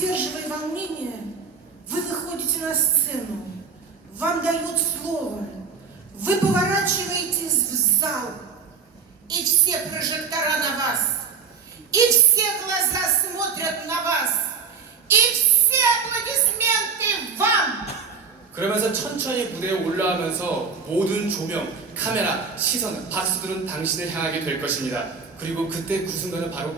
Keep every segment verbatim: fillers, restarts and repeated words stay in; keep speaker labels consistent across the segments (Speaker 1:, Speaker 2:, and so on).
Speaker 1: сдерживая волнение, вы выходите на сцену, вам дают слово, вы поворачиваетесь в зал, и все прожектора на вас, и все глаза смотрят на вас, и все аплодисменты вам.
Speaker 2: 그러면서 천천히 무대에 올라가면서 모든 조명, 카메라, 시선, 박수들은 당신을 향하게 될 것입니다. 그리고 그때 그 순간은 바로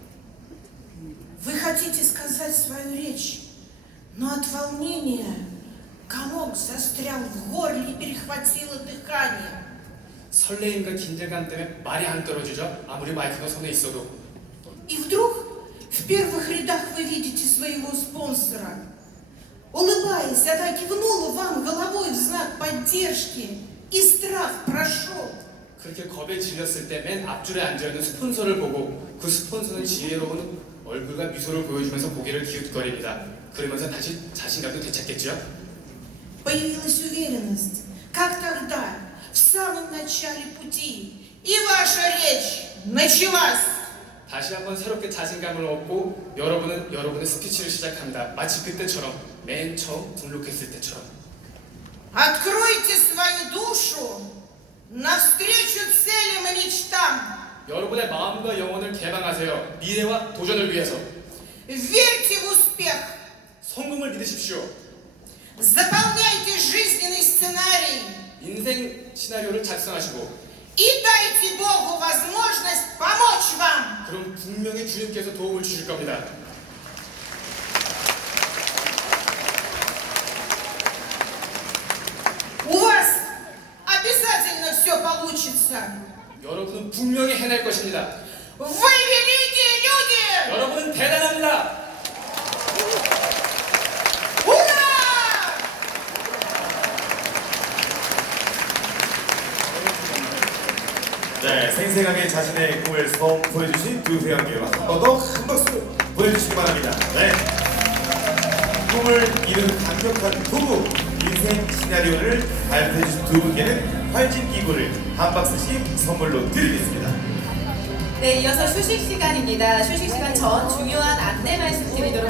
Speaker 1: Вы хотите сказать свою речь, но от волнения комок застрял в горле и перехватило дыхание.
Speaker 2: 설레임과 긴장감 때문에 말이 안 떨어지죠. 아무리 마이크가 손에 있어도.
Speaker 1: И вдруг в первых рядах вы видите своего спонсора. Улыбаясь, она кивнула вам головой в знак поддержки, и страх прошел.
Speaker 2: 그렇게 겁에 질렸을 때 맨 앞줄에 앉아있는 스폰서를 보고 그 스폰서는 지혜로운 얼굴과 미소를 보여주면서 고개를 기웃거립니다. 그러면서 다시 자신감도 되찾겠죠.
Speaker 1: Появилась уверенность, как тогда, в самом начале пути. И ваша речь началась.
Speaker 2: 다시 한번 새롭게 자신감을 얻고 여러분은 여러분의 스피치를 시작합니다. 마치 그때처럼 맨 처음 등록했을 때처럼.
Speaker 1: Откройте свою душу навстречу целям и мечтам.
Speaker 2: 여러분의 마음과 영혼을 개방하세요. 미래와 도전을 위해서.
Speaker 1: Верьте в успех.
Speaker 2: 성공을 믿으십시오.
Speaker 1: Заполняйте жизненный сценарий.
Speaker 2: 인생 시나리오를 작성하시고
Speaker 1: И дайте Богу возможность помочь вам.
Speaker 2: 그럼 분명히 주님께서 도움을 주실 겁니다.
Speaker 1: У вас обязательно все получится.
Speaker 2: 여러분은 분명히 해낼 것입니다.
Speaker 1: Вы великие люди!
Speaker 2: 여러분은 대단합니다.
Speaker 1: Ура!
Speaker 3: 네, 생생하게 자신의 꿈을 선포해주신 두 회원께 한 번 더 큰 박수 보내주시기 바랍니다. 네. 꿈을 이룬 강력한 부부 인생 시나리오를 발표해주신 두 분께는 활진 기구를 한 박스씩 선물로 드리겠습니다.
Speaker 4: 네, 이어서 휴식 시간입니다. 휴식 시간 전 중요한 안내 말씀드리도록